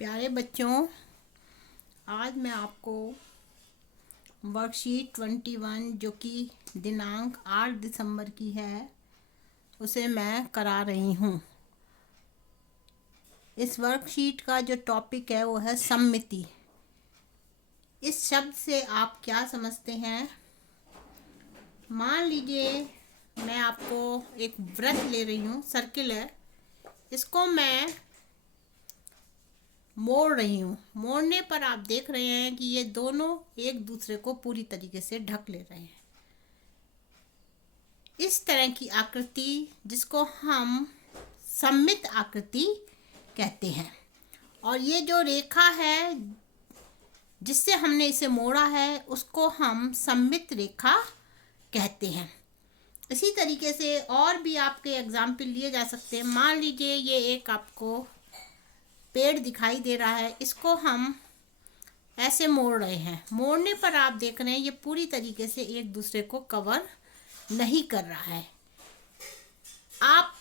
प्यारे बच्चों, आज मैं आपको वर्कशीट 21 जो कि दिनांक 8 दिसंबर की है उसे मैं करा रही हूँ। इस वर्कशीट का जो टॉपिक है वो है सम्मिति। इस शब्द से आप क्या समझते हैं? मान लीजिए मैं आपको एक वृत्त ले रही हूँ, सर्किल है, इसको मैं मोड़ रही हूँ। मोड़ने पर आप देख रहे हैं कि ये दोनों एक दूसरे को पूरी तरीके से ढक ले रहे हैं। इस तरह की आकृति जिसको हम सममित आकृति कहते हैं। और ये जो रेखा है जिससे हमने इसे मोड़ा है उसको हम सममित रेखा कहते हैं। इसी तरीके से और भी आपके एग्जाम्पल लिए जा सकते हैं। मान लीजिए ये एक आपको पेड़ दिखाई दे रहा है, इसको हम ऐसे मोड़ रहे हैं। मोड़ने पर आप देख रहे हैं ये पूरी तरीके से एक दूसरे को कवर नहीं कर रहा है। आप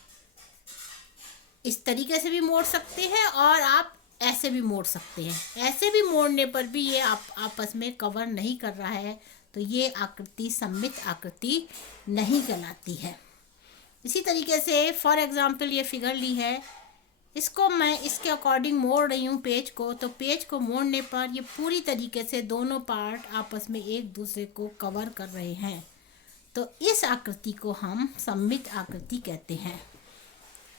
इस तरीके से भी मोड़ सकते हैं और आप ऐसे भी मोड़ सकते हैं। ऐसे भी मोड़ने पर भी ये आपस में कवर नहीं कर रहा है, तो ये आकृति सममित आकृति नहीं कहलाती है। इसी तरीके से फॉर एग्जाम्पल ये फिगर ली है, इसको मैं इसके अकॉर्डिंग मोड़ रही हूँ पेज को, तो पेज को मोड़ने पर ये पूरी तरीके से दोनों पार्ट आपस में एक दूसरे को कवर कर रहे हैं, तो इस आकृति को हम सममित आकृति कहते हैं।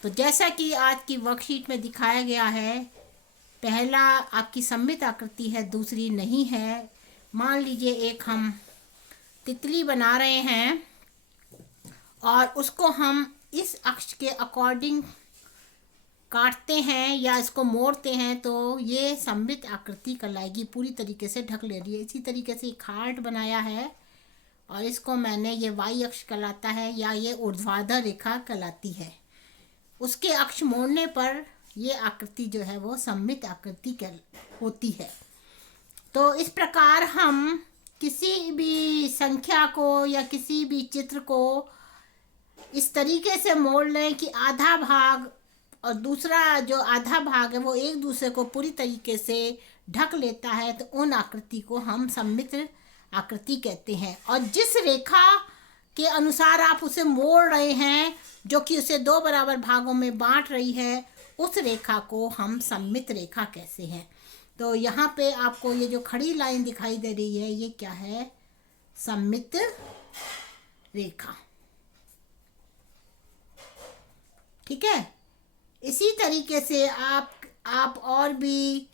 तो जैसा कि आज की वर्कशीट में दिखाया गया है, पहला आपकी सममित आकृति है, दूसरी नहीं है। मान लीजिए एक हम तितली बना रहे हैं और उसको हम इस अक्ष के अकॉर्डिंग काटते हैं या इसको मोड़ते हैं, तो ये सममित आकृति कहलाएगी, पूरी तरीके से ढक ले रही है। इसी तरीके से एक हार्ट बनाया है और इसको मैंने, ये वाई अक्ष कहलाता है या ये ऊर्ध्वाधर रेखा कहलाती है। उसके अक्ष मोड़ने पर ये आकृति जो है वो सममित आकृति होती है। तो इस प्रकार हम किसी भी संख्या को या किसी भी चित्र को इस तरीके से मोड़ लें कि आधा भाग और दूसरा जो आधा भाग है वो एक दूसरे को पूरी तरीके से ढक लेता है, तो उन आकृति को हम सममित आकृति कहते हैं। और जिस रेखा के अनुसार आप उसे मोड़ रहे हैं, जो कि उसे दो बराबर भागों में बांट रही है, उस रेखा को हम सममित रेखा कहते हैं। तो यहाँ पे आपको ये जो खड़ी लाइन दिखाई दे रही है, ये क्या है? सममित रेखा। ठीक है। इसी तरीके से आप और भी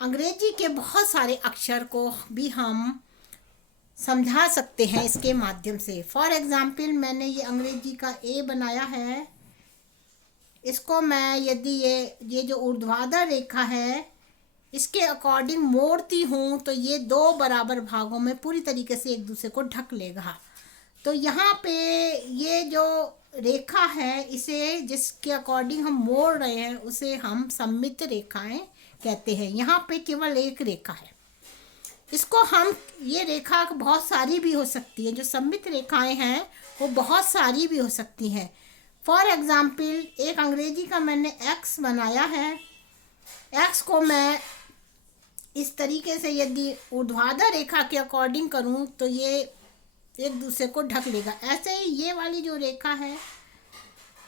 अंग्रेजी के बहुत सारे अक्षर को भी हम समझा सकते हैं इसके माध्यम से। फॉर एग्जाम्पल मैंने ये अंग्रेजी का ए बनाया है, इसको मैं यदि ये जो ऊर्ध्वाधर रेखा है इसके अकॉर्डिंग मोड़ती हूँ, तो ये दो बराबर भागों में पूरी तरीके से एक दूसरे को ढक लेगा। तो यहाँ पे ये जो रेखा है, इसे जिसके अकॉर्डिंग हम मोड़ रहे हैं उसे हम सममित रेखाएं कहते हैं। यहाँ पे केवल एक रेखा है, इसको हम, ये रेखा बहुत सारी भी हो सकती है। जो सममित रेखाएं हैं वो बहुत सारी भी हो सकती हैं। फॉर एग्जाम्पल एक अंग्रेजी का मैंने एक्स बनाया है, एक्स को मैं इस तरीके से यदि ऊर्ध्वाधर रेखा के अकॉर्डिंग करूँ तो ये एक दूसरे को ढक लेगा। ऐसे ही ये वाली जो रेखा है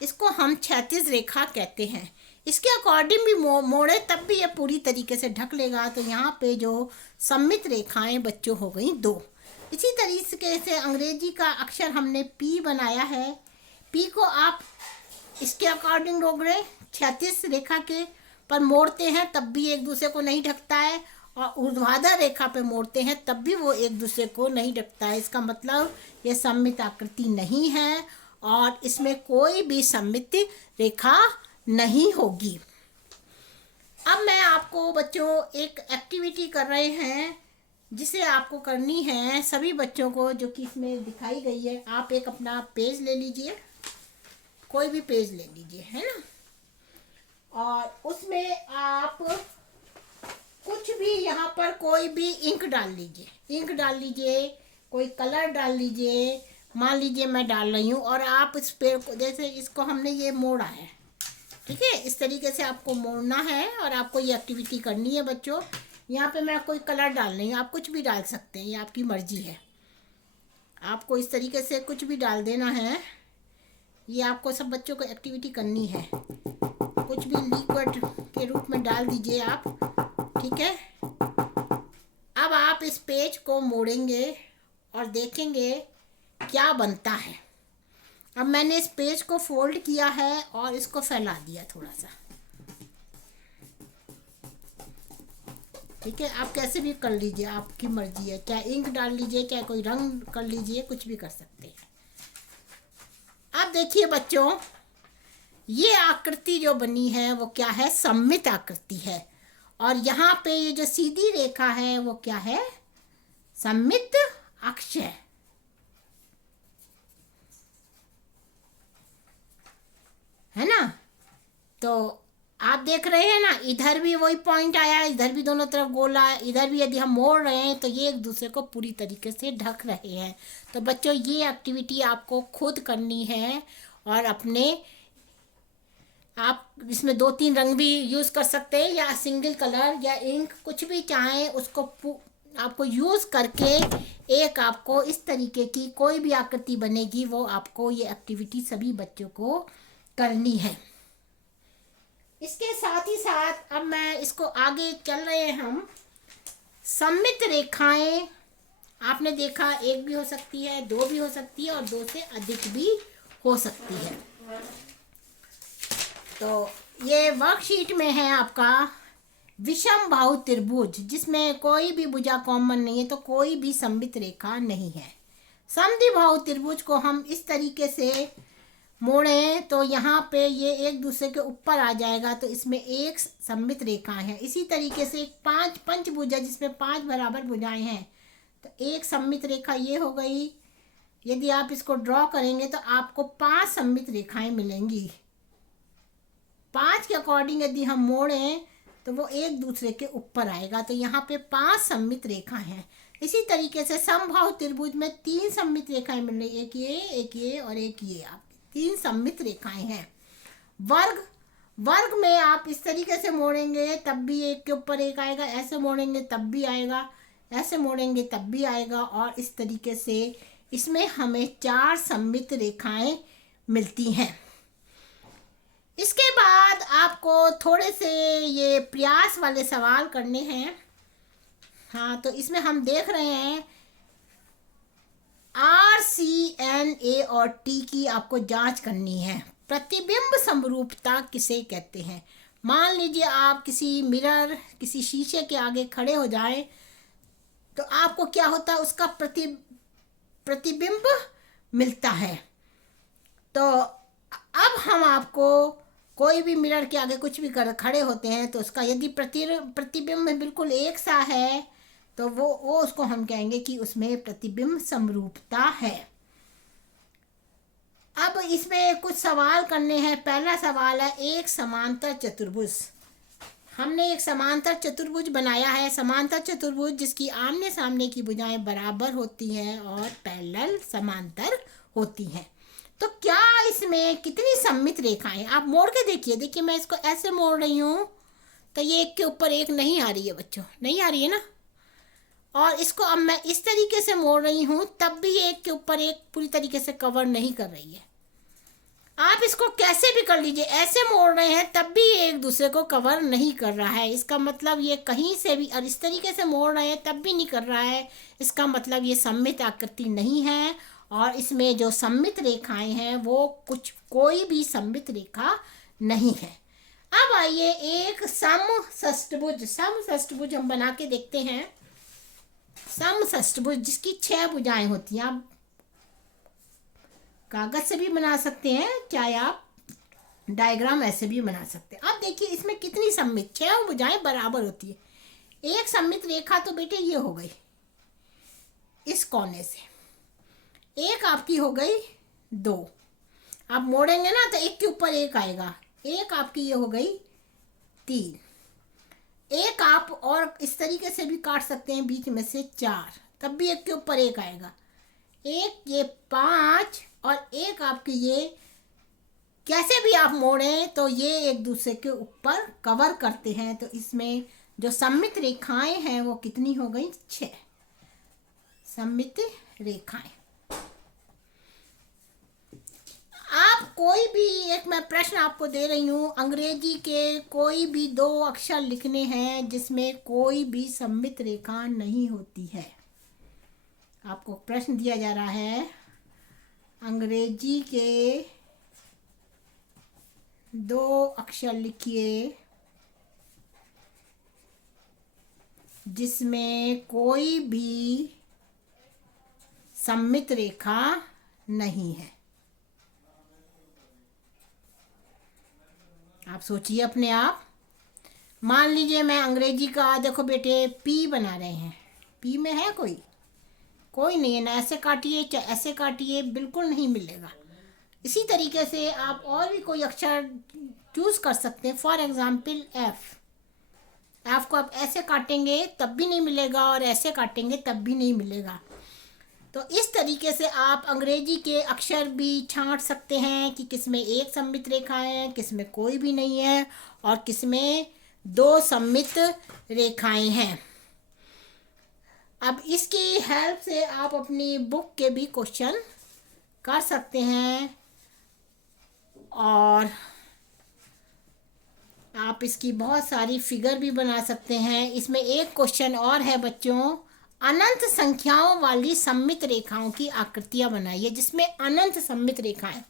इसको हम क्षैतिज रेखा कहते हैं। इसके अकॉर्डिंग भी मोड़े तब भी ये पूरी तरीके से ढक लेगा। तो यहाँ पे जो सममित रेखाएं बच्चों हो गई दो। इसी तरीके से अंग्रेजी का अक्षर हमने पी बनाया है, पी को आप इसके अकॉर्डिंग रोक रहे, क्षैतिज रेखा के पर मोड़ते हैं तब भी एक दूसरे को नहीं ढकता है, और ऊर्ध्वाधर रेखा पे मोड़ते हैं तब भी वो एक दूसरे को नहीं ढकता है। इसका मतलब ये सममित आकृति नहीं है और इसमें कोई भी सममित रेखा नहीं होगी। अब मैं आपको बच्चों एक एक्टिविटी कर रहे हैं जिसे आपको करनी है सभी बच्चों को, जो कि इसमें दिखाई गई है। आप एक अपना पेज ले लीजिए, कोई भी पेज ले लीजिए, है ना, और उसमें आप कुछ भी यहाँ पर कोई भी इंक डाल लीजिए, कोई कलर डाल लीजिए। मान लीजिए मैं डाल रही हूँ और आप इस पेड़ को, जैसे इसको हमने ये मोड़ा है, ठीक है, इस तरीके से आपको मोड़ना है और आपको ये एक्टिविटी करनी है बच्चों। यहाँ पे मैं कोई कलर डाल रही हूँ, आप कुछ भी डाल सकते हैं, ये आपकी मर्जी है। आपको इस तरीके से कुछ भी डाल देना है। ये आपको सब बच्चों को एक्टिविटी करनी है। कुछ भी लिक्विड के रूप में डाल दीजिए आप, ठीक है। अब आप इस पेज को मोड़ेंगे और देखेंगे क्या बनता है। अब मैंने इस पेज को फोल्ड किया है और इसको फैला दिया थोड़ा सा, ठीक है। आप कैसे भी कर लीजिए, आपकी मर्जी है, चाहे इंक डाल लीजिए, चाहे कोई रंग कर लीजिए, कुछ भी कर सकते हैं। अब देखिए बच्चों, ये आकृति जो बनी है वो क्या है, सममित आकृति है। और यहाँ पे ये जो सीधी रेखा है वो क्या है, सममित अक्ष है ना। तो आप देख रहे हैं ना, इधर भी वही पॉइंट आया, इधर भी दोनों तरफ गोला है, इधर भी यदि हम मोड़ रहे हैं तो ये एक दूसरे को पूरी तरीके से ढक रहे हैं। तो बच्चों ये एक्टिविटी आपको खुद करनी है और अपने आप इसमें 2-3 रंग भी यूज़ कर सकते हैं या सिंगल कलर या इंक कुछ भी चाहें उसको आपको यूज़ करके एक आपको इस तरीके की कोई भी आकृति बनेगी वो आपको ये एक्टिविटी सभी बच्चों को करनी है। इसके साथ ही साथ अब मैं इसको आगे चल रहे हैं हम। सममित रेखाएं आपने देखा, एक भी हो सकती है, 2 भी हो सकती है और 2 से अधिक भी हो सकती है। तो ये वर्कशीट में है आपका विषम बाहु त्रिभुज, जिसमें कोई भी भुजा कॉमन नहीं है, तो कोई भी सममित रेखा नहीं है। समद्विबाहु त्रिभुज को हम इस तरीके से मोड़ें तो यहाँ पे ये एक दूसरे के ऊपर आ जाएगा, तो इसमें एक सममित रेखा है। इसी तरीके से एक पंचभुजा जिसमें 5 बराबर भुजाएं हैं, तो एक सममित रेखा ये हो गई। यदि आप इसको ड्रॉ करेंगे तो आपको 5 सममित रेखाएं मिलेंगी। 5 के अकॉर्डिंग यदि हम मोड़ें तो वो एक दूसरे के ऊपर आएगा, तो यहाँ पे 5 सममित रेखा हैं। इसी तरीके से समबाहु त्रिभुज में 3 सममित रेखाएं मिल रही, एक ये और एक ये, आपकी 3 सममित रेखाएं हैं। वर्ग में आप इस तरीके से मोड़ेंगे तब भी एक के ऊपर एक आएगा, ऐसे मोड़ेंगे तब भी आएगा, ऐसे मोड़ेंगे तब भी आएगा, और इस तरीके से इसमें हमें 4 सममित रेखाएं मिलती हैं। इसके बाद आपको थोड़े से ये प्रयास वाले सवाल करने हैं। हाँ, तो इसमें हम देख रहे हैं R, C, N, A और T की आपको जांच करनी है। प्रतिबिंब समरूपता किसे कहते हैं? मान लीजिए आप किसी मिरर, किसी शीशे के आगे खड़े हो जाएं, तो आपको क्या होता है, उसका प्रतिबिंब मिलता है। तो अब हम आपको कोई भी मिरर के आगे कुछ भी खड़े होते हैं तो उसका यदि प्रतिबिंब बिल्कुल एक सा है तो वो उसको हम कहेंगे कि उसमें प्रतिबिंब समरूपता है। अब इसमें कुछ सवाल करने हैं। पहला सवाल है, एक समांतर चतुर्भुज। हमने एक समांतर चतुर्भुज बनाया है। समांतर चतुर्भुज जिसकी आमने सामने की भुजाएं बराबर होती हैं और पैरेलल समांतर होती हैं। तो क्या इसमें कितनी सममित रेखाएं, आप मोड़ के देखिए मैं इसको ऐसे मोड़ रही हूँ तो ये एक के ऊपर एक नहीं आ रही है बच्चों, नहीं आ रही है ना। और इसको अब मैं इस तरीके से मोड़ रही हूँ तब भी एक के ऊपर एक पूरी तरीके से कवर नहीं कर रही है। आप इसको कैसे भी कर लीजिए, ऐसे मोड़ रहे हैं तब भी एक दूसरे को कवर नहीं कर रहा है। इसका मतलब ये कहीं से भी, और इस तरीके से मोड़ रहे हैं तब भी नहीं कर रहा है, इसका मतलब ये सममित आकृति नहीं है। और इसमें जो सममित रेखाएं हैं वो कोई भी सममित रेखा नहीं है। अब आइए एक समषष्टभुज हम बना के देखते हैं। समषष्टभुज जिसकी 6 भुजाएं होती हैं, आप कागज से भी बना सकते हैं, चाहे आप डायग्राम ऐसे भी बना सकते हैं। अब देखिए इसमें कितनी सममित 6 भुजाएं बराबर होती है। एक सममित रेखा तो बेटे ये हो गई इस कोने से, एक आपकी हो गई 2। आप मोड़ेंगे ना तो एक के ऊपर एक आएगा, एक आपकी ये हो गई 3, एक आप और इस तरीके से भी काट सकते हैं बीच में से 4, तब भी एक के ऊपर एक आएगा, एक ये 5 और एक आपकी ये कैसे भी आप मोड़ें तो ये एक दूसरे के ऊपर कवर करते हैं। तो इसमें जो सममित रेखाएं हैं वो कितनी हो गई? 6 सममित रेखाएं। आप कोई भी एक, मैं प्रश्न आपको दे रही हूँ, अंग्रेजी के कोई भी 2 अक्षर लिखने हैं जिसमें कोई भी सममित रेखा नहीं होती है। आपको प्रश्न दिया जा रहा है, अंग्रेजी के 2 अक्षर लिखिए जिसमें कोई भी सममित रेखा नहीं है। आप सोचिए अपने आप। मान लीजिए मैं अंग्रेजी का, देखो बेटे, पी बना रहे हैं। पी में है कोई नहीं है ना। ऐसे काटिए चाहे ऐसे काटिए, बिल्कुल नहीं मिलेगा। इसी तरीके से आप और भी कोई अक्षर चूज कर सकते हैं। फॉर एग्जाम्पल एफ को आप ऐसे काटेंगे तब भी नहीं मिलेगा और ऐसे काटेंगे तब भी नहीं मिलेगा। तो इस तरीके से आप अंग्रेजी के अक्षर भी छांट सकते हैं कि किसमें एक सममित रेखा है, किसमें कोई भी नहीं है और किसमें 2 सममित रेखाएं हैं। अब इसकी हेल्प से आप अपनी बुक के भी क्वेश्चन कर सकते हैं और आप इसकी बहुत सारी फिगर भी बना सकते हैं। इसमें एक क्वेश्चन और है बच्चों, अनंत संख्याओं वाली सममित रेखाओं की आकृतियां बनाइए जिसमें अनंत सममित रेखाएं।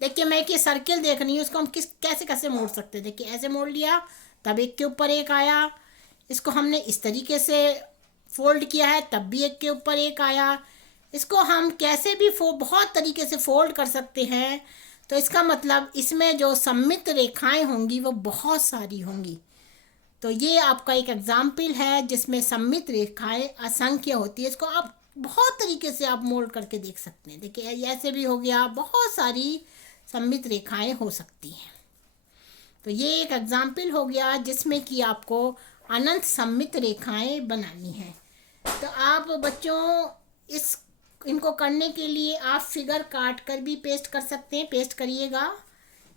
देखिए मैं एक ये सर्किल देख रही हूँ, इसको हम कैसे कैसे मोड़ सकते हैं। देखिए ऐसे मोड़ लिया तब एक के ऊपर एक आया, इसको हमने इस तरीके से फोल्ड किया है तब भी एक के ऊपर एक आया। इसको हम कैसे भी बहुत तरीके से फोल्ड कर सकते हैं। तो इसका मतलब इसमें जो सममित रेखाएं होंगी वो बहुत सारी होंगी। तो ये आपका एक एग्जाम्पल है जिसमें सममित रेखाएं असंख्य होती है। इसको आप बहुत तरीके से आप मोल्ड करके देख सकते हैं। देखिए ऐसे भी हो गया, बहुत सारी सममित रेखाएं हो सकती हैं। तो ये एक एग्जाम्पल हो गया जिसमें कि आपको अनंत सममित रेखाएं बनानी है। तो आप बच्चों इनको करने के लिए आप फिगर काट कर भी पेस्ट कर सकते हैं। पेस्ट करिएगा,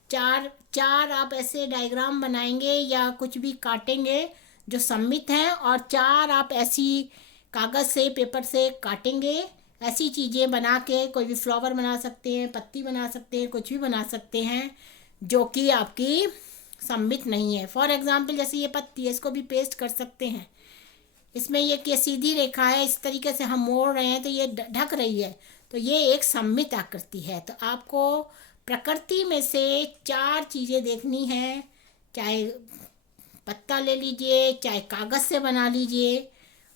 चार आप ऐसे डायग्राम बनाएंगे या कुछ भी काटेंगे जो सममित हैं और 4 आप ऐसी कागज़ से, पेपर से काटेंगे। ऐसी चीज़ें बना के कोई भी फ्लावर बना सकते हैं, पत्ती बना सकते हैं, कुछ भी बना सकते हैं जो कि आपकी सममित नहीं है। फॉर एग्जांपल जैसे ये पत्ती है, इसको भी पेस्ट कर सकते हैं। इसमें ये सीधी रेखा है, इस तरीके से हम मोड़ रहे हैं तो ये ढक रही है, तो ये एक सममित आकृति है। तो आपको प्रकृति में से 4 चीज़ें देखनी है, चाहे पत्ता ले लीजिए, चाहे कागज़ से बना लीजिए।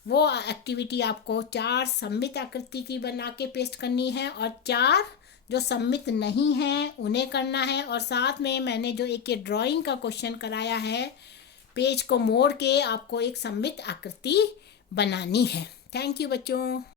वो एक्टिविटी आपको 4 सममित आकृति की बना के पेस्ट करनी है और 4 जो सममित नहीं हैं उन्हें करना है। और साथ में मैंने जो एक ये ड्राइंग का क्वेश्चन कराया है, पेज को मोड़ के आपको एक सममित आकृति बनानी है। थैंक यू बच्चों।